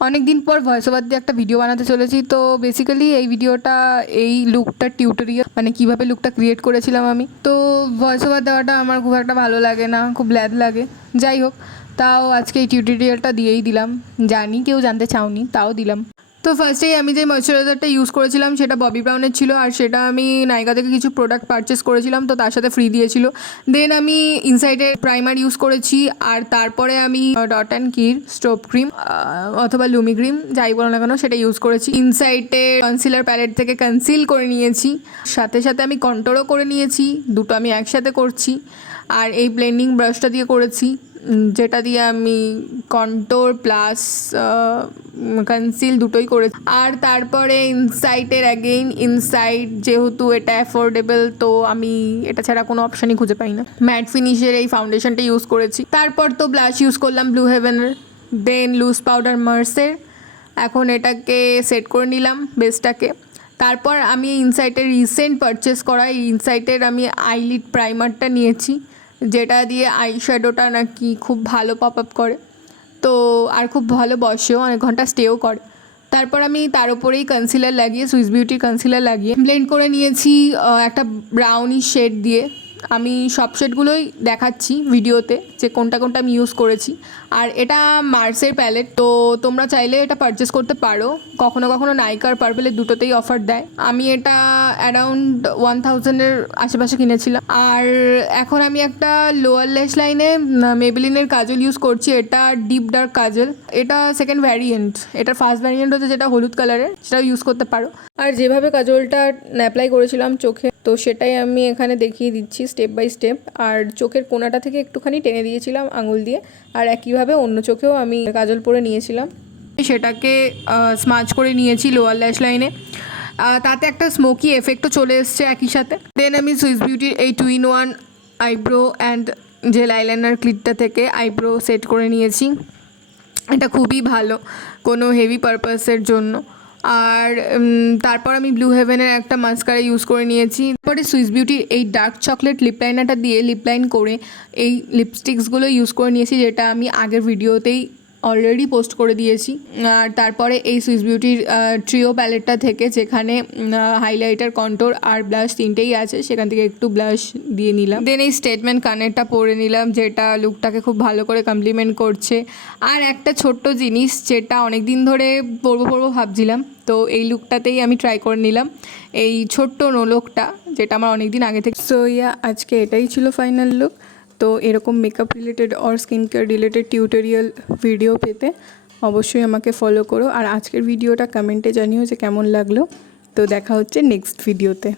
অনেক দিন পর ভয়েস ওভার দিয়ে একটা ভিডিও বানাতে চলেছি। তো বেসিক্যালি এই ভিডিওটা এই লুকটার টিউটোরিয়াল, মানে কীভাবে লুকটা ক্রিয়েট করেছিলাম আমি। তো ভয়েস ওভার দেওয়াটা আমার খুব একটা ভালো লাগে না, খুব ল্যাদ লাগে। যাই হোক, তাও আজকে এই টিউটোরিয়ালটা দিয়েই দিলাম। জানি কেউ জানতে চাওনি, তাও দিলাম। তো ফার্স্টেই আমি যে ময়শ্চারাইজারটা ইউজ করেছিলাম সেটা ববি ব্রাউনের ছিল, আর সেটা আমি নাইকা থেকে কিছু প্রোডাক্ট পারচেস করেছিলাম, তো তার সাথে ফ্রি দিয়েছিল। দেন আমি ইনসাইডের প্রাইমার ইউজ করেছি, আর তারপরে আমি ডট অ্যান্ড কির স্টোভ ক্রিম অথবা লুমি ক্রিম যাই বলো না কেন সেটা ইউজ করেছি। ইনসাইডে কনসিলার প্যালেট থেকে কনসিল করে নিয়েছি, সাথে সাথে আমি কন্ট্রোলও করে নিয়েছি, দুটো আমি একসাথে করছি। আর এই ব্লেন্ডিং ব্রাশটা দিয়ে করেছি, যেটা দিয়ে আমি কন্ট্রোল প্লাস কনসিল দুটোই করে। আর তারপরে ইনসাইটের অ্যাগেইন ইনসাইট, যেহেতু এটা অ্যাফোর্ডেবল তো আমি এটা ছাড়া কোনো অপশানই খুঁজে পাই না, ম্যাট ফিনিশের এই ফাউন্ডেশনটা ইউজ করেছি। তারপর তো ব্লাশ ইউজ করলাম ব্লু হেভেনের, দেন লুজ পাউডার মার্সের। এখন এটাকে সেট করে নিলাম বেসটাকে। তারপর আমি ইনসাইটের রিসেন্ট পারচেস করা এই ইনসাইটের আমি আইলিড প্রাইমারটা নিয়েছি, যেটা দিয়ে আই শ্যাডোটা নাকি খুব ভালো পপ আপ করে, তো আর খুব ভালো বসেও, অনেক ঘন্টা স্টেও করে। তারপর আমি তার উপরেই কনসিলার লাগিয়ে, সুইস বিউটির কনসিলার লাগিয়ে ব্লেন্ড করে নিয়েছি একটা ব্রাউনি শেড দিয়ে। আমি সব শেডগুলোই দেখাচ্ছি ভিডিওতে যে কোনটা কোনটা আমি ইউজ করেছি। আর এটা মার্সের প্যালেট, তো তোমরা চাইলে এটা পারচেস করতে পারো। কখনো কখনো নাইকা আর পার্পেলের দুটোতেই অফার দেয়। আমি এটা অ্যারাউন্ড 1000-এর আশেপাশে কিনেছিলাম। আর এখন আমি একটা লোয়ার ল্যাশ লাইনে মেবেলিনের কাজল ইউজ করছি, এটা ডিপ ডার্ক কাজল। এটা সেকেন্ড ভ্যারিয়েন্ট, এটার ফার্স্ট ভ্যারিয়েন্ট হচ্ছে যেটা হলুদ কালারের, সেটাও ইউজ করতে পারো। আর যেভাবে কাজলটা অ্যাপ্লাই করেছিলাম চোখে, তো সেটাই আমি এখানে দেখিয়ে দিচ্ছি স্টেপ বাই স্টেপ। আর চোখের কোণাটা থেকে একটুখানি টেনে দিয়েছিলাম আঙুল দিয়ে, আর একইভাবে অন্য চোখেও আমি কাজল পরে নিয়েছিলাম। সেটাকে স্মাচ করে নিয়েছি লোয়ার ল্যাশ লাইনে, তাতে একটা স্মোকি এফেক্টও চলে এসছে একই সাথে। দেন আমি সুইস বিউটির এই 2-in-1 eyebrow and jail eyeliner ক্লিপটা থেকে আইব্রো সেট করে নিয়েছি। এটা খুবই ভালো কোনো হেভি পারপাসের জন্য। আর তারপর আমি ব্লু হেভেনের একটা মাস্কারা ইউজ করে নিয়েছি। তারপরে সুইস বিউটির এই ডার্ক চকলেট লিপ লাইনারটা দিয়ে লিপ লাইন করে এই লিপস্টিক্সগুলো ইউজ করে নিয়েছি, যেটা আমি আগের ভিডিওতেই অলরেডি পোস্ট করে দিয়েছি। আর তারপরে এই সুইস বিউটির ট্রিও প্যালেটটা থেকে, যেখানে হাইলাইটার, কন্ট্রোর আর ব্লাশ তিনটেই আছে, সেখান থেকে একটু ব্লাশ দিয়ে নিলাম। দেন এই স্টেটমেন্ট কানেরটা পরে নিলাম, যেটা লুকটাকে খুব ভালো করে কমপ্লিমেন্ট করছে। আর একটা ছোট্ট জিনিস যেটা অনেক দিন ধরে পরবো ভাবছিলাম, তো এই লুকটাতেই আমি ট্রাই করে নিলাম এই ছোট্ট নোলকটা, যেটা আমার অনেক দিন আগে থেকে। সো আজকে এটাই ছিল ফাইনাল লুক। তো এরকম মেকআপ রিলেটেড আর skin care related tutorial video পেতে অবশ্যই আমাকে ফলো করো। আর আজকের ভিডিওটা কমেন্টে জানিও যে কেমন লাগলো। তো দেখা হচ্ছে নেক্সট ভিডিওতে।